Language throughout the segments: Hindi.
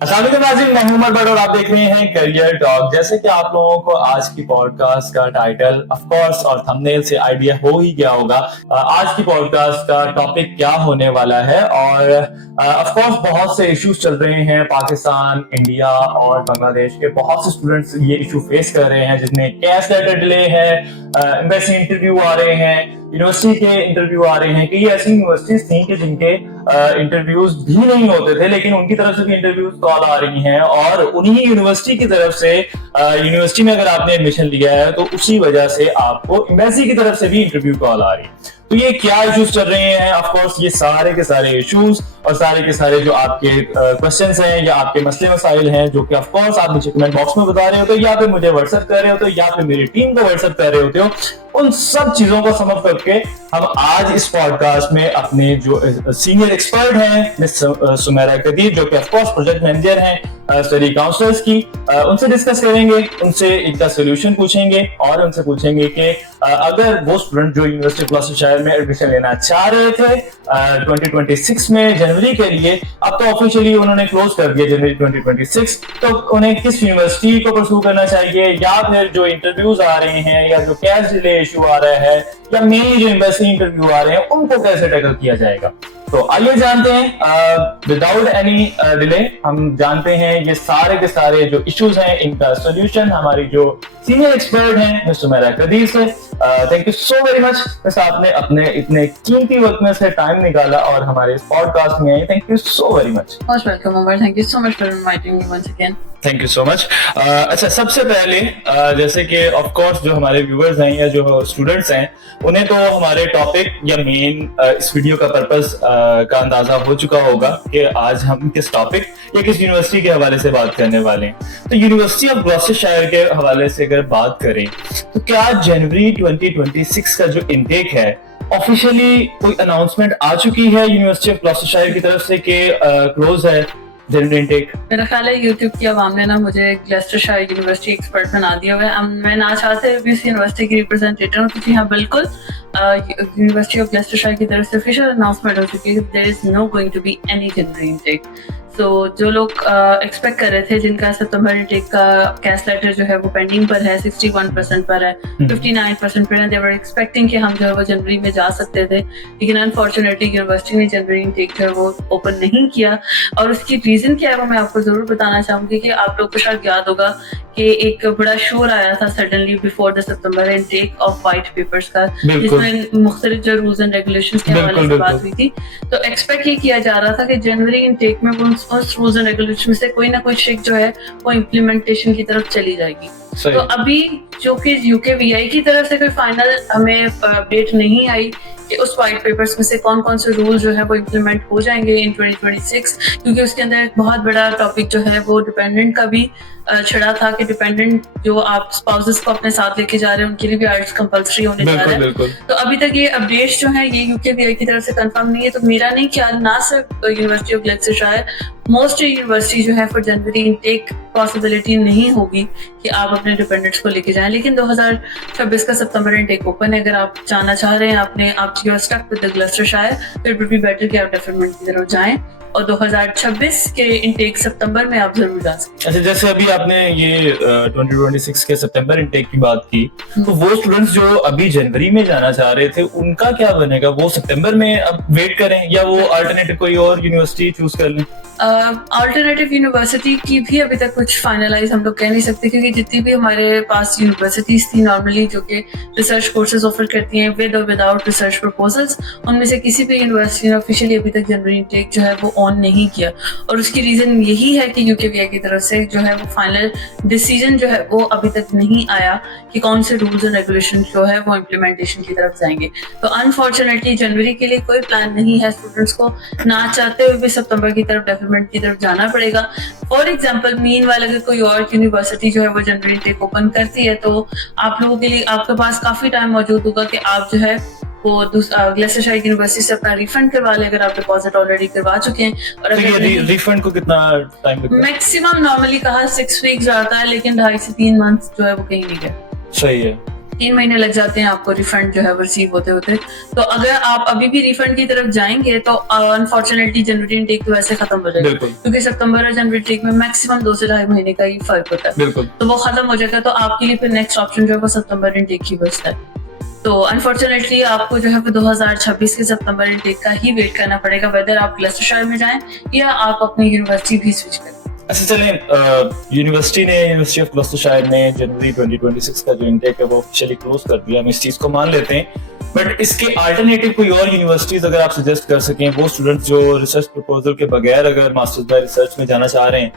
अस्सलाम वालेकुम नाज़रीन, मैं हूं उमर बट और आप देख रहे हैं करियर टॉक। जैसे कि आप लोगों को आज की पॉडकास्ट का टाइटल ऑफ कोर्स और थंबनेल से आइडिया हो ही गया होगा आज की पॉडकास्ट का टॉपिक क्या होने वाला है। और ऑफ कोर्स बहुत से इश्यूज चल रहे हैं, पाकिस्तान, इंडिया और बांग्लादेश के बहुत से स्टूडेंट्स ये इशू फेस कर रहे हैं, जिसमें कैश लेटर डिले है, एम्बेसी इंटरव्यू आ रहे हैं, यूनिवर्सिटी के इंटरव्यू आ रहे हैं। कई ऐसी यूनिवर्सिटीज थी कि जिनके इंटरव्यूज भी नहीं होते थे, लेकिन उनकी तरफ से भी इंटरव्यूज कॉल आ रही हैं, और उन्हीं यूनिवर्सिटी की तरफ से यूनिवर्सिटी में अगर आपने एडमिशन लिया है तो उसी वजह से आपको एम्बेसी की तरफ से भी इंटरव्यू कॉल आ रही है। तो ये क्या इश्यूज चल रहे हैं, ऑफ कोर्स ये सारे के सारे इश्यूज और सारे के सारे जो आपके क्वेश्चंस हैं या आपके मसले मसाइल हैं, जो कि ऑफ कोर्स आप मुझे कमेंट बॉक्स में बता रहे हो, तो या फिर मुझे व्हाट्सएप कर रहे हो, तो या फिर मेरी टीम को व्हाट्सएप कर रहे होते हो, उन सब चीजों को समझ करके हम आज इस पॉडकास्ट में अपने जो सीनियर एक्सपर्ट हैं मिस सुमेरा कदीर, जो कि ऑफ कोर्स प्रोजेक्ट मैनेजर हैं स्टडी काउंसलर्स की, उनसे डिस्कस करेंगे, उनसे इनका सोल्यूशन पूछेंगे और उनसे पूछेंगे कि अगर वो स्टूडेंट जो यूनिवर्सिटी ग्लॉस्टरशायर में एडमिशन लेना चाह रहे थे 2026 में जनवरी के लिए, अब तो ऑफिशियली उन्होंने क्लोज कर दिया जनवरी 2026, तो उन्हें किस यूनिवर्सिटी को परस्यू करना चाहिए, या फिर जो इंटरव्यूज आ रहे हैं या जो कैश डिले इशू आ रहा है या मेनली जो एम्बेसी इंटरव्यू आ रहे हैं, उनको कैसे टैकल किया जाएगा। तो आइए जानते हैं विदाउट एनी डिले, हम जानते हैं ये सारे के सारे जो इश्यूज हैं, इनका सोल्यूशन हमारी जो सीनियर एक्सपर्ट हैं मिस सुमेरा कदीर से। Thank you so very much miss, आपने अपने इतने कीमती वक्त में से टाइम निकाला और हमारे इस पॉडकास्ट में आई। Thank you so very much. Most welcome Umar, thank you so much for inviting me once again. Thank you so much. अच्छा, सबसे पहले जैसे कि ऑफ कोर्स जो हमारे व्यूअर्स हैं या जो स्टूडेंट्स हैं, उन्हें तो हमारे टॉपिक या मेन इस वीडियो का पर्पस का अंदाजा हो चुका होगा कि आज हम किस टॉपिक या किस यूनिवर्सिटी के हवाले से बात करने वाले हैं। तो यूनिवर्सिटी ऑफ ग्लॉस्टरशायर के हवाले से अगर बात करें तो क्या जनवरी 2026 का जो इनटेक है, ऑफिशियली कोई अनाउंसमेंट आ चुकी है यूनिवर्सिटी ऑफ ग्लॉस्टरशायर की तरफ से कि क्लोज है जनवरी इनटेक? मेरा ख्याल है यूट्यूब की आवाम ने ना मुझे ग्लॉस्टरशायर यूनिवर्सिटी एक्सपर्ट बना दिया हुआ है। मैं ना चाहते हुए भी इस यूनिवर्सिटी की रिप्रेजेंटेटिव हूँ, क्योंकि हाँ बिल्कुल यूनिवर्सिटी ऑफ ग्लॉस्टरशायर की तरफ से ऑफिशियल अनाउंसमेंट हो चुकी है, there is no going to be any January intake. तो जो लोग एक्सपेक्ट कर रहे थे, जिनका सितंबर इनटेक का कैश लेटर जो है वो पेंडिंग पर है, 61% पर है, 59% पर है, दे वर एक्सपेक्टिंग कि हम जो है वो जनवरी में जा सकते थे, लेकिन अनफॉर्चुनेटली यूनिवर्सिटी ने जनवरी इनटेक जो है वो ओपन नहीं किया। और उसकी रीजन क्या है वो मैं आपको जरूर बताना चाहूंगी कि आप लोग को शायद याद होगा कि एक बड़ा शोर आया था suddenly before the September intake of white papers का, जिसमें मुख्तलिफ जो रूल्स एंड रेगुलेशंस के हवाले से बात हुई थी। तो एक्सपेक्ट ये किया जा रहा था कि जनवरी इनटेक में उस रूल्स एंड रेगुलेशन से कोई ना कोई शिक जो है वो इम्प्लीमेंटेशन की तरफ चली जाएगी। तो अभी जो कि यूकेवीआई की तरफ से कोई फाइनल हमें अपडेट नहीं आई कि उस व्हाइट पेपर्स में से कौन कौन से रूल जो है वो इम्प्लीमेंट हो जाएंगे इन 2026, क्योंकि उसके अंदर एक बहुत बड़ा टॉपिक जो है वो डिपेंडेंट का भी छिड़ा था कि डिपेंडेंट जो आप स्पाउसेस को अपने साथ लेके जा रहे हैं उनके लिए भी आइल्स कंपलसरी होने जा रहा है। तो अभी तक ये अपडेट्स जो है ये यूकेवीआई की तरफ से कंफर्म नहीं है। तो मेरा नहीं ख्याल, ना सिर्फ university of Gloucestershire, most university जो है फॉर जनवरी इनटेक पॉसिबिलिटी नहीं होगी कि आप अपने डिपेंडेंट्स को लेके जाएं। लेकिन 2026 का सितंबर इनटेक ओपन है, अगर आप जाना चाह रहे हैं अपने आप you are stuck with the Gloucestershire, तो इट वुड बी बेटर कि आप डेफिनेटली की तरफ जाएं और 2026 के इनटेक सितंबर में आप जरूर जा सकते हैं। अच्छा, जैसे अभी आपने ये 2026 के सितंबर इनटेक की बात की, तो वो स्टूडेंट्स जो अभी जनवरी में जाना चाह रहे थे उनका क्या बनेगा? वो सितंबर में अब वेट करें या वो अल्टरनेटिव कोई और यूनिवर्सिटी चूज कर लें? अल्टरनेटिव यूनिवर्सिटी की भी अभी तक कुछ फाइनलाइज हम लोग कह नहीं सकते, क्योंकि जितनी भी हमारे पास यूनिवर्सिटीज थी नॉर्मली जो कि रिसर्च कोर्सेज ऑफर करती हैं विद और विदाउट रिसर्च प्रपोजल्स, उनमें से किसी भी यूनिवर्सिटी ने ऑफिशियली अभी तक जनवरी इनटेक जो है वो ऑन नहीं किया। और उसकी रीजन यही है कि यूकेवीआई की तरफ से जो है वो फाइनल डिसीजन जो है वो अभी तक नहीं आया कि कौन से रूल्स एंड रेगुलेशन जो है वो इम्प्लीमेंटेशन की तरफ जाएंगे। तो अनफॉर्चुनेटली जनवरी के लिए कोई प्लान नहीं है, स्टूडेंट्स को ना चाहते हुए भी सितंबर की तरफ डेवलपमेंट की तरफ जाना पड़ेगा। फॉर एग्जाम्पल मीन वाल अगर कोई और यूनिवर्सिटी जो है वो जनवरी इनटेक ओपन करती है, तो आप लोगों के लिए आपके पास काफी टाइम मौजूद होगा कि आप जो है वो ग्लॉस्टरशायर यूनिवर्सिटी से अपना रिफंड करवा ले, अगर आप डिपॉजिट ऑलरेडी करवा चुके हैं। और अगर रिफंड को कितना टाइम लगता है? मैक्सिमम नॉर्मली कहा 6 वीक्स आता है, लेकिन 2.5 से 3 मंथ जो है वो कहीं नहीं गए। सही है। 3 महीने लग जाते हैं आपको रिफंड जो है वो रिसीव होते होते। तो अगर आप अभी भी रिफंड की तरफ जाएंगे तो अनफॉर्चुनेटली जनवरी इनटेक तो वैसे खत्म हो जाएगा, बिल्कुल क्योंकि सितंबर और जनवरी इनटेक में मैक्सिमम 2 से 2.5 महीने का ही फर्क होता है। बिल्कुल तो वो खत्म हो जाएगा, तो आपके लिए फिर नेक्स्ट ऑप्शन जो है वो सितंबर इनटेक ही बचता है। तो अनफॉर्चुनेटली आपको जो है 2026 के सितंबर इनटेक का ही वेट करना पड़ेगा, वेदर आप ग्लेस्टरशायर में जाएं या आप अपनी यूनिवर्सिटी भी स्विच करें। अच्छा चलें, यूनिवर्सिटी ऑफ ग्लॉस्टरशायर ने जनवरी 2026 का जो इनटेक है वो ऑफिशियली क्लोज कर दिया, हम इस चीज को मान लेते हैं। बट इसके अल्टरनेटिव कोई और यूनिवर्सिटीज अगर आप सजेस्ट कर सकें, वो स्टूडेंट्स जो रिसर्च प्रपोजल के बगैर अगर मास्टर्स बाय रिसर्च में जाना चाह रहे हैं,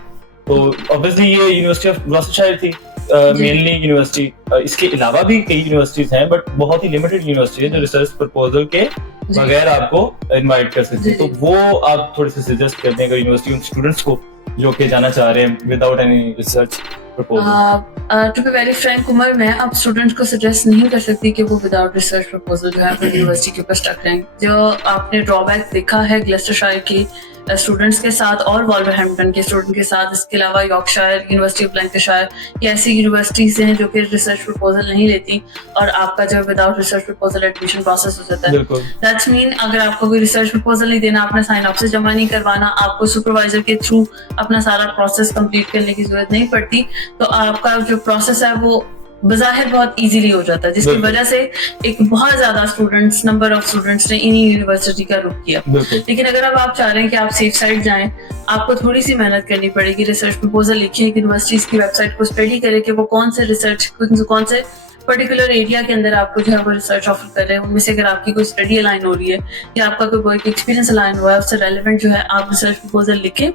तो ऑब्वियसली ये यूनिवर्सिटी ऑफ ग्लॉस्टरशायर थी मेनली यूनिवर्सिटी। इसके अलावा भी कई यूनिवर्सिटीज हैं, बट बहुत ही लिमिटेड यूनिवर्सिटी है जो रिसर्च प्रपोजल के बगैर आपको इनवाइट कर सकती है। तो वो आप थोड़ी सी सजेस्ट कर दें अगर यूनिवर्सिटी उन स्टूडेंट्स को जो कि जाना चाह रहे हैं without any research proposal. To be very frank Umar, मैं अब स्टूडेंट्स को सजेस्ट नहीं कर सकती कि वो विदाउट रिसर्च प्रपोजल जो है यूनिवर्सिटी के ऊपर स्टक रहें। जो आपने ड्रॉबैक देखा है ग्लेस्टरशायर के स्टूडेंट्स के साथ और वॉल्वरहैम्पटन के स्टूडेंट के साथ, इसके अलावा यॉर्कशायर, यूनिवर्सिटी ऑफ लैंकाशायर, ये ऐसी यूनिवर्सिटीज हैं जो कि रिसर्च प्रपोजल नहीं लेती और आपका जो without research proposal admission process हो जाता है। दैट्स मीन अगर आपको कोई रिसर्च प्रपोजल नहीं देना, आपने साइनऑप्सिस जमा नहीं करवाना, आपको सुपरवाइजर के थ्रू अपना सारा प्रोसेस कंप्लीट करने की जरूरत नहीं पड़ती, तो आपका जो प्रोसेस है वो बज़ाहिर बहुत इजीली हो जाता है, जिसकी वजह से एक बहुत ज्यादा नंबर ऑफ स्टूडेंट्स ने इन्हीं यूनिवर्सिटी का रुख किया। लेकिन अगर अब आप चाह रहे हैं कि आप सेफ साइड जाएं, आपको थोड़ी सी मेहनत करनी पड़ेगी, रिसर्च प्रपोजल लिखिए, यूनिवर्सिटीज की वेबसाइट को स्टडी करें कि वो कौन से पर्टिकुलर एरिया के अंदर आपको जो है वो रिसर्च ऑफर कर रहे हैं, उनमें से अगर आपकी कोई स्टडी अलाइन हो रही है या आपका कोई वर्क एक्सपीरियंस अलाइन हुआ है, उससे रेलेवेंट जो है आप रिसर्च प्रपोजल लिखें,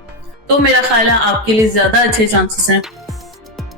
तो मेरा ख्याल है आपके लिए ज्यादा अच्छे चांसेस हैं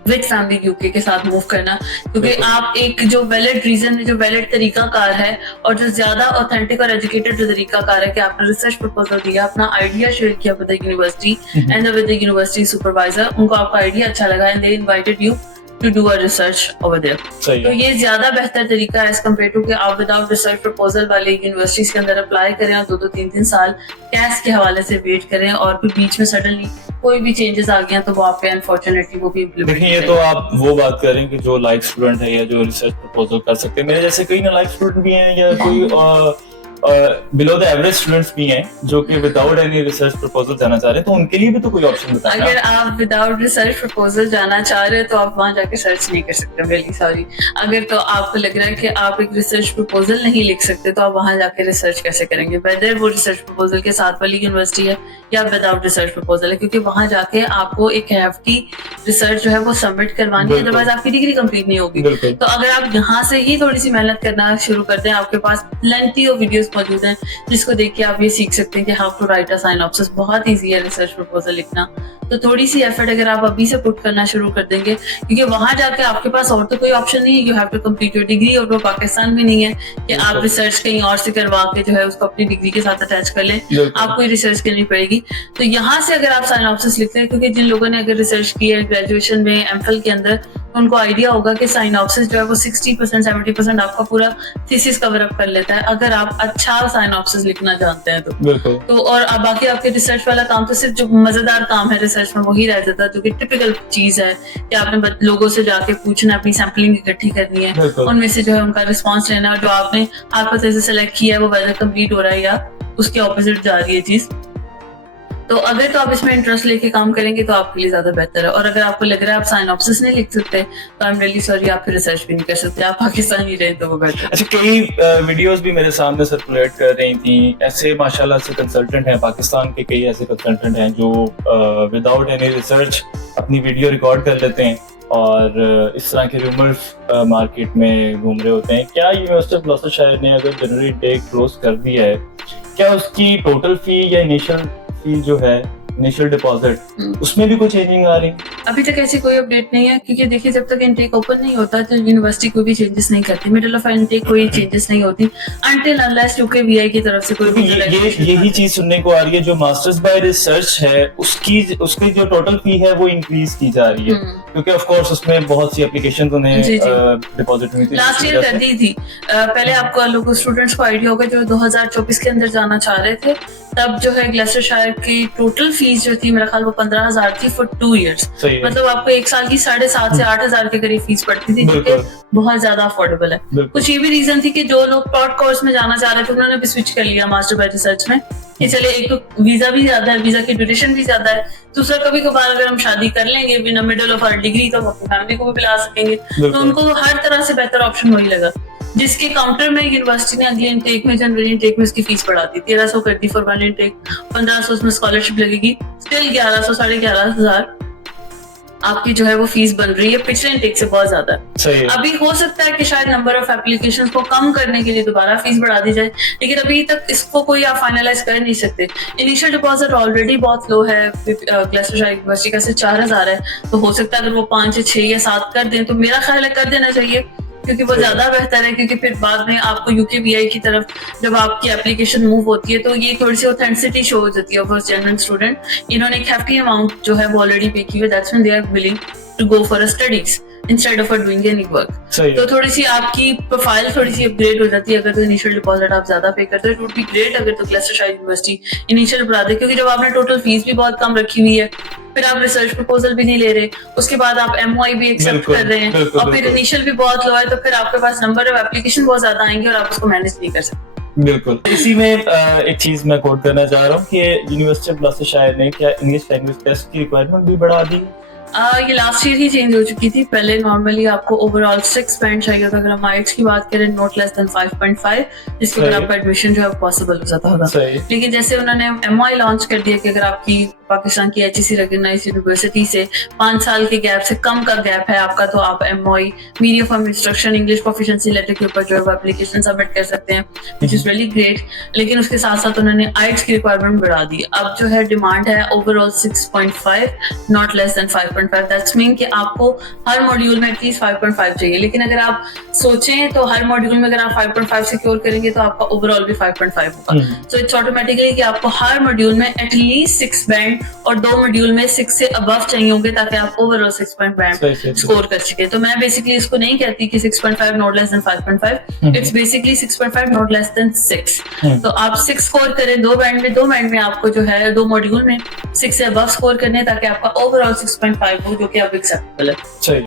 विद फैमिली यूके के साथ मूव करना, क्योंकि आप एक जो वैलिड रीजन है, जो वैलिड तरीकाकार है और जो ज्यादा ऑथेंटिक और एजुकेटेड जो तरीकाकार है कि आपने रिसर्च प्रपोजल दिया, अपना आइडिया शेयर किया with the university and with the university supervisor, उनको आपका आइडिया अच्छा लगा and they invited you to do a research over there. तो ये ज्यादा बेहतर तरीका है एज कम्पेयर टू कि आप विदाउट रिसर्च प्रपोजल वाले यूनिवर्सिटीज के अंदर अप्लाई करें और 2-2 3-3 साल कैश के हवाले से वेट करें और फिर बीच में सडनली कोई भी चेंजेस आ गया तो वो आप पे अनफॉर्चुनेटली वो भी इम्प्लीमेंट। देखिए ये तो आप वो बात कर रहे हैं कि जो लाइक स्टूडेंट है या जो रिसर्च प्रपोजल कर सकते हैं, मेरे जैसे कई ना लाइक स्टूडेंट भी हैं या कोई बिलो द एवरेज स्टूडेंट्स भी हैं जो कि विदाउट एनी रिसर्च प्रपोजल जाना चाह रहे हैं, तो उनके लिए भी तो कोई ऑप्शन बताएं। अगर आप विदाउट रिसर्च प्रपोजल जाना चाह रहे हैं तो आप वहां जाके सर्च नहीं कर सकते, रियली सॉरी। अगर तो आपको लग रहा है कि आप एक रिसर्च प्रपोजल नहीं लिख सकते तो आप वहां जाके रिसर्च कैसे करेंगे, वेदर वो रिसर्च प्रपोजल के साथ वाली यूनिवर्सिटी है या विदाउट रिसर्च प्रपोजल है, क्योंकि वहां जाके आपको एक हैफ्टी रिसर्च जो है वो सबमिट करवानी है, अदरवाइज आपकी डिग्री कंप्लीट नहीं होगी। तो अगर आप यहाँ से ही थोड़ी सी मेहनत करना शुरू कर दें, आपके पास प्लेंटी ऑफ वीडियोस मौजूद हैं जिसको देख के आप ये सीख सकते हैं कि how to write a synopsis, बहुत ईजी है रिसर्च प्रपोजल लिखना। तो थोड़ी सी एफर्ट अगर आप अभी से पुट करना शुरू कर देंगे, क्योंकि वहां जाके आपके पास और तो कोई ऑप्शन नहीं है, you have to complete your degree, और वो पाकिस्तान में नहीं है कि आप रिसर्च कहीं और से करवा के जो है उसको अपनी डिग्री के साथ अटैच कर लें, आपको रिसर्च करनी पड़ेगी। तो यहाँ से अगर आप साइनॉप्सिस लिखते हैं, क्योंकि जिन लोगों ने अगर रिसर्च की है ग्रेजुएशन में एमफिल के अंदर, उनको आइडिया होगा कि साइनॉप्सिस जो है वो 60% 70% आपका पूरा थीसिस कवर अप कर लेता है अगर आप अच्छा साइनॉप्सिस लिखना जानते हैं तो और बाकी आपके रिसर्च वाला काम तो सिर्फ जो मजेदार काम है रिसर्च में वही रह जाता है, जो कि टिपिकल चीज है कि आपने लोगों से जाके पूछना, अपनी सैम्पलिंग इकट्ठी करनी है, उनमें से जो है उनका रिस्पॉन्स लेना, और जो आपने आपको जैसे सेलेक्ट किया है वो वेदर कंप्लीट हो रहा है या उसके ऑपोजिट जा रही है चीज। तो अगर तो आप इसमें इंटरेस्ट लेके काम करेंगे तो आपके लिए ज्यादा बेहतर है, और अगर आपको लग रहा है आप साइनॉप्सिस नहीं लिख सकते तो आई एम रियली सॉरी, आप फिर रिसर्च भी नहीं कर सकते, आप पाकिस्तान ही रहे तो वो बेहतर। अच्छा, कई वीडियोस भी मेरे सामने सर्कुलेट कर रही थी, ऐसे माशाल्लाह से कंसल्टेंट हैं पाकिस्तान के, कई ऐसे कंसल्टेंट हैं जो विदाउट एनी रिसर्च अपनी वीडियो रिकॉर्ड कर लेते हैं और इस तरह के रूमर्स मार्केट में घूम रहे होते हैं। क्या यूनिवर्सिटी ऑफ ग्लॉस्टरशायर ने अगर जनवरी इनटेक क्लोज कर दिया है, क्या उसकी टोटल फी या इनिशियल फी जो है, इनिशियल डिपॉजिट, उसमें भी कोई चेंजिंग आ रही? अभी तक ऐसी कोई अपडेट नहीं है, क्योंकि देखिए जब तक इनटेक ओपन नहीं होता तो यूनिवर्सिटी कोई भी चेंजेस नहीं करती, मिडिल ऑफ इनटेक कोई चेंजेस नहीं होती अनटिल अनलेस यूकेवीआई की तरफ से कोई यही चीज सुनने को आ रही है, जो मास्टर्स बाय रिसर्च है उसकी जो टोटल फी है वो इंक्रीज की जा रही है, क्योंकि ऑफ कोर्स उसमें बहुत सी एप्लीकेशंस उन्हें डिपॉजिट हुई थी, लास्ट ईयर कर दी थी। पहले आपको लोगों स्टूडेंट्स को आइडिया होगा जो 2024 के अंदर जाना चाह रहे थे तब जो है ग्लेस्टरशायर की टोटल फीस जो थी मेरा ख्याल वो 15,000 थी फॉर 2 years। सही है। मतलब आपको एक साल की 7,500 से 8,000 के करीब फीस पड़ती थी, जो कि बहुत ज्यादा अफोर्डेबल है। कुछ ये भी रीजन थी कि जो लोग टॉट कोर्स में जाना चाह रहे थे उन्होंने भी स्विच कर लिया मास्टर बाय रिसर्च में कि चले, एक तो वीजा भी ज्यादा है, वीजा की ड्यूरेशन भी ज्यादा है, दूसरा कभी कभार अगर हम शादी कर लेंगे बिना मिडिल ऑफ आवर डिग्री तो हम अपनी फैमिली को भी बुला सकेंगे, तो उनको हर तरह से बेहतर ऑप्शन वही लगा। जिसके काउंटर में यूनिवर्सिटी ने अगले इनटेक में, जनवरी इनटेक में इसकी फीस बढ़ा दी, 1300 कर दी फॉर वन इनटेक, 1500 उसमें स्कॉलरशिप लगेगी, स्टिल 1100 11,500 आपकी जो है वो फीस बन रही है, पिछले इनटेक से बहुत ज्यादा है। अभी हो सकता है कि शायद नंबर ऑफ एप्लीकेशन को कम करने के लिए दोबारा फीस बढ़ा दी जाए, लेकिन अभी तक इसको कोई आप फाइनलाइज कर नहीं सकते। इनिशियल डिपॉजिट ऑलरेडी बहुत लो है, ग्लेस्टरशायर यूनिवर्सिटी का से 4,000 है, तो हो सकता है अगर वो 5 या 6 या 7 कर दें तो मेरा ख्याल है कर देना चाहिए, क्योंकि वो ज्यादा बेहतर है। क्योंकि फिर बाद में आपको यूकेबीआई की तरफ जब आपकी एप्लीकेशन मूव होती है तो ये थोड़ी सी ऑथेंटिसिटी शो हो जाती है फॉर जेन्युइन स्टूडेंट। इन्होंने एक हेफ्टी अमाउंट जो है वो ऑलरेडी पे की है, that's when they are willing to go for studies instead of doing any work. तो थोड़ी सी आपकी प्रोफाइल थोड़ी सी अपग्रेड हो जाती है अगर तो इनिशियल डिपॉजिट आप ज्यादा पे करते हो। इट वुड बी ग्रेट अगर तो ग्लेस्टरशायर यूनिवर्सिटी इनिशियल बढ़ा दे, क्योंकि जब आपने टोटल फीस भी बहुत कम रखी हुई है, फिर आप रिसर्च प्रपोजल भी नहीं ले रहे, उसके बाद आप एमओआई भी एक्सेप्ट कर रहे हैं, और फिर इनिशियल भी बहुत लो है, तो फिर आपके पास नंबर ऑफ एप्लीकेशन बहुत ज्यादा आएंगे और आप उसको मैनेज नहीं कर सकते। बिल्कुल। इसी में एक चीज मैं कोट करना चाह रहा हूँ कि यूनिवर्सिटी ऑफ ग्लेस्टरशायर ने क्या इंग्लिश लैंग्वेज टेस्ट की रिक्वायरमेंट भी बढ़ा दी। ये लास्ट ईयर ही चेंज हो चुकी थी। पहले नॉर्मली आपको ओवरऑल 6 बैंड चाहिए होता, अगर हम आइट्स की बात करें नॉट लेस देन 5.5, जिसके ऊपर आपका एडमिशन जो है पॉसिबल हो जाता होगा। लेकिन जैसे उन्होंने एमओआई लॉन्च कर दिया कि अगर आपकी पाकिस्तान की एचईसी रिकॉग्नाइज्ड यूनिवर्सिटी से 5 साल के गैप से कम का गैप है आपका, तो आप MOI medium form instruction English proficiency letter के ऊपर जो है वो एप्लीकेशन सबमिट कर सकते हैं, व्हिच इज रियली ग्रेट। लेकिन उसके साथ साथ उन्होंने आइट्स की रिक्वायरमेंट बढ़ा दी। अब जो है डिमांड है overall 6.5 not less than 5.5। That's mean कि आपको हर मॉड्यूल में एटलीस्ट 5.5 चाहिए। लेकिन अगर आप सोचें तो हर मॉड्यूल में अगर आप 5.5 सिक्योर करेंगे तो आपका ओवरऑल भी 5.5 होगा। सो इट्स ऑटोमेटिकली कि आपको हर मॉड्यूल में एटलीस्ट 6 बैंड और 2 मॉड्यूल में 6 से अबव चाहिए होंगे ताकि आप ओवरऑल 6 बैंड स्कोर कर सके। तो मैं बेसिकली इसको नहीं कहती कि 6.5 not less than 5.5, it's basically 6.5 not less than 6। तो आप 6 स्कोर करें 2 बैंड में आपको जो है 2 मॉड्यूल में 6 से अबव स्कोर करने ताकि आपका ओवरऑल 6.5 हो, जो कि अब एक्सेप्टेबल है।